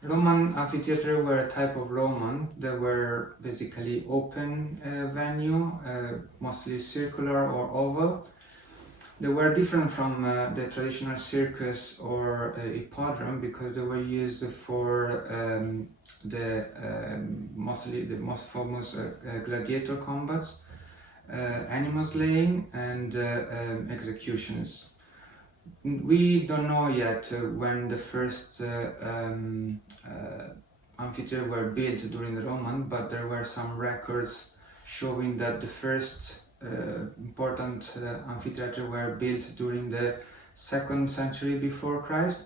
Roman amphitheater were a type of Roman. They were basically open venue, mostly circular or oval. They were different from the traditional circus or hippodrome because they were used for mostly the most famous gladiator combats, animal slaying, and executions. We don't know yet when the first amphitheater were built during the Roman, but there were some records showing that the first important amphitheater were built during the 2nd century before Christ,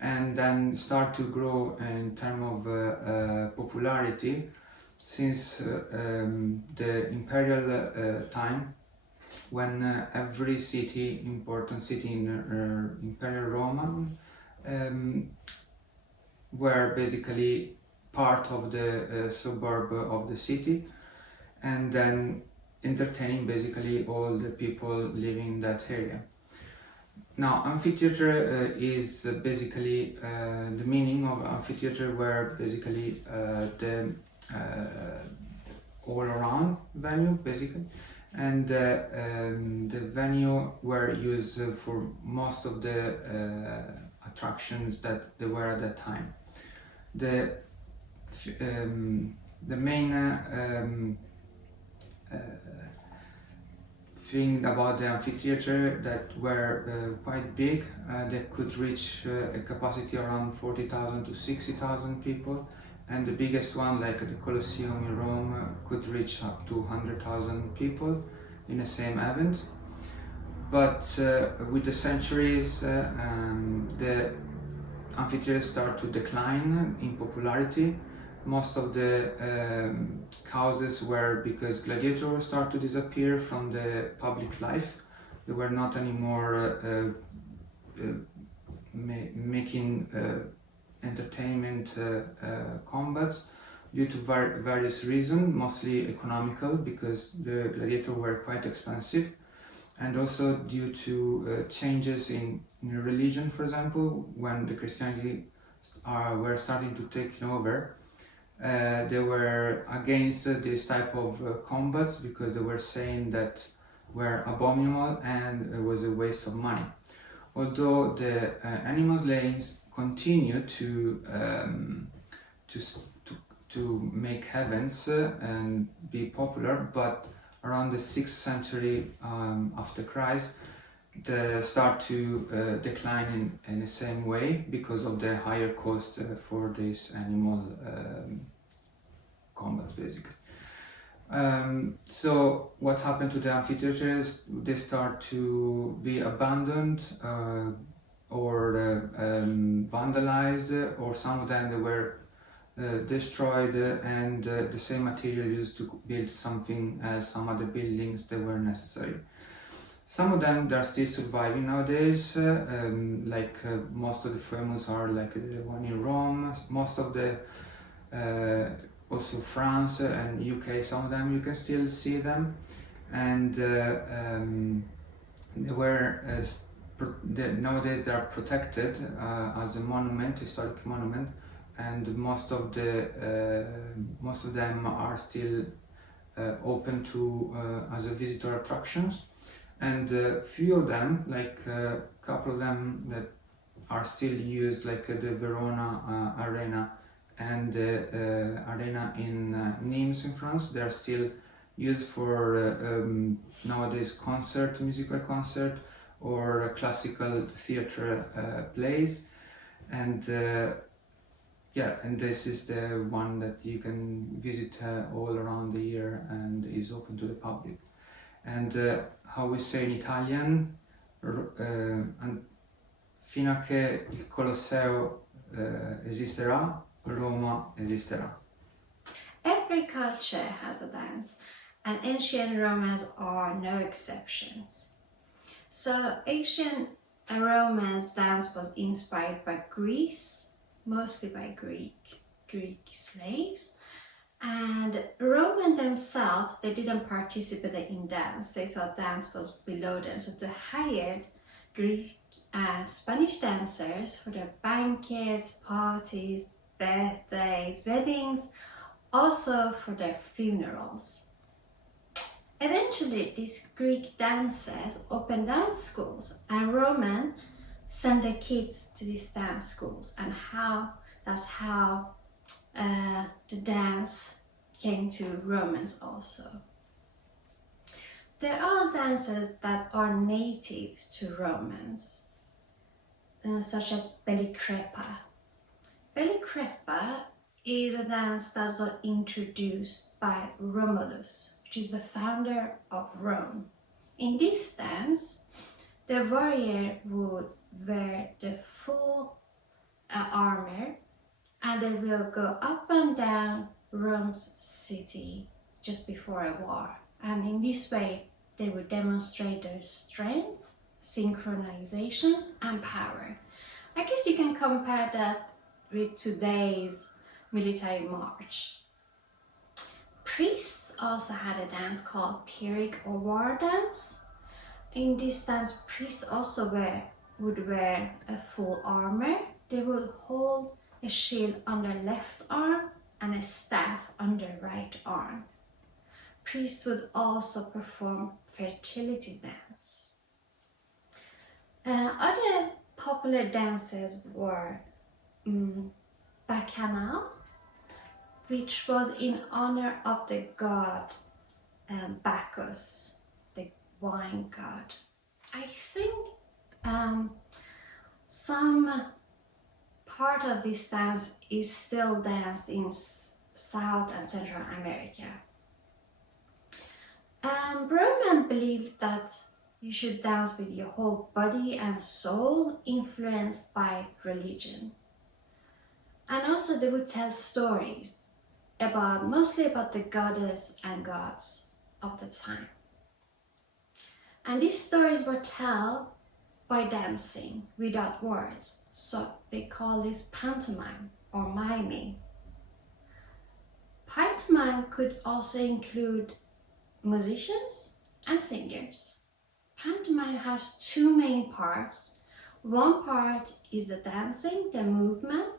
and then start to grow in terms of popularity since the imperial time, when every city, important city in Imperial Roman, were basically part of the suburb of the city, and then entertaining basically all the people living in that area. Now, amphitheater is basically the meaning of amphitheater were basically the all around venue basically, and the venue were used for most of the attractions that there were at that time. The main thing about the amphitheater that were quite big, they could reach a capacity around 40,000 to 60,000 people, and the biggest one, like the Colosseum in Rome, could reach up to 100,000 people in the same event. But with the centuries, the amphitheater started to decline in popularity. Most of the causes were because gladiators started to disappear from the public life. They were not anymore making entertainment combats due to various reasons, mostly economical, because the gladiators were quite expensive, and also due to changes in religion, for example, when the Christianity were starting to take over. They were against this type of combats because they were saying that were abominable and it was a waste of money. Although the animal slaying continued to make heavens and be popular, but around the 6th century after Christ, they start to decline in the same way because of the higher cost for these animal combats, basically. So what happened to the amphitheaters? They start to be abandoned or vandalized, or some of them they were destroyed, and the same material used to build something else, some other buildings that were necessary. Some of them they are still surviving nowadays, like most of the famous are like the one in Rome, most of the also France and UK, some of them you can still see them, and they were nowadays they are protected as a monument, historic monument, and most of them are still open to as a visitor attractions, and few of them, like a couple of them that are still used, like the Verona Arena and the arena in Nimes in France, they are still used for nowadays musical concert or classical theater plays, and and this is the one that you can visit all around the year and is open to the public. And how we say in Italian, fino a che il Colosseo esisterà, Roma esisterà. Every culture has a dance, and ancient Romans are no exceptions. So ancient Romans dance was inspired by Greece, mostly by Greek slaves, and Roman themselves, they didn't participate in dance. They thought dance was below them, so they hired Greek and Spanish dancers for their banquets, parties, birthdays, weddings, also for their funerals. Eventually, these Greek dancers opened dance schools, and Romans sent their kids to these dance schools, and that's how the dance came to Romans also. There are dances that are natives to Romans, such as belly crepa. Belly crepa is a dance that was introduced by Romulus, which is the founder of Rome. In this dance, the warrior would wear the full armor, and they will go up and down Rome's city just before a war. And in this way, they would demonstrate their strength, synchronization, and power. I guess you can compare that with today's military march. Priests also had a dance called Pyrrhic or war dance. In this dance, priests also would wear a full armor. They would hold a shield on their left arm and a staff on their right arm. Priests would also perform fertility dance. Other popular dances were Bacchanal, which was in honor of the god Bacchus, the wine god. I think some part of this dance is still danced in South and Central America. Romans believed that you should dance with your whole body and soul, influenced by religion. And also they would tell stories mostly about the goddess and gods of the time. And these stories were told by dancing without words, so they call this pantomime or miming. Pantomime could also include musicians and singers. Pantomime has two main parts. One part is the dancing, the movement,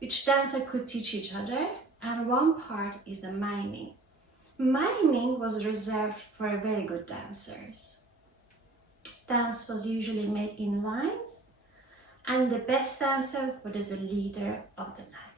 which dancers could teach each other, and one part is the miming. Miming was reserved for very good dancers. Dance was usually made in lines, and the best dancer was the leader of the line.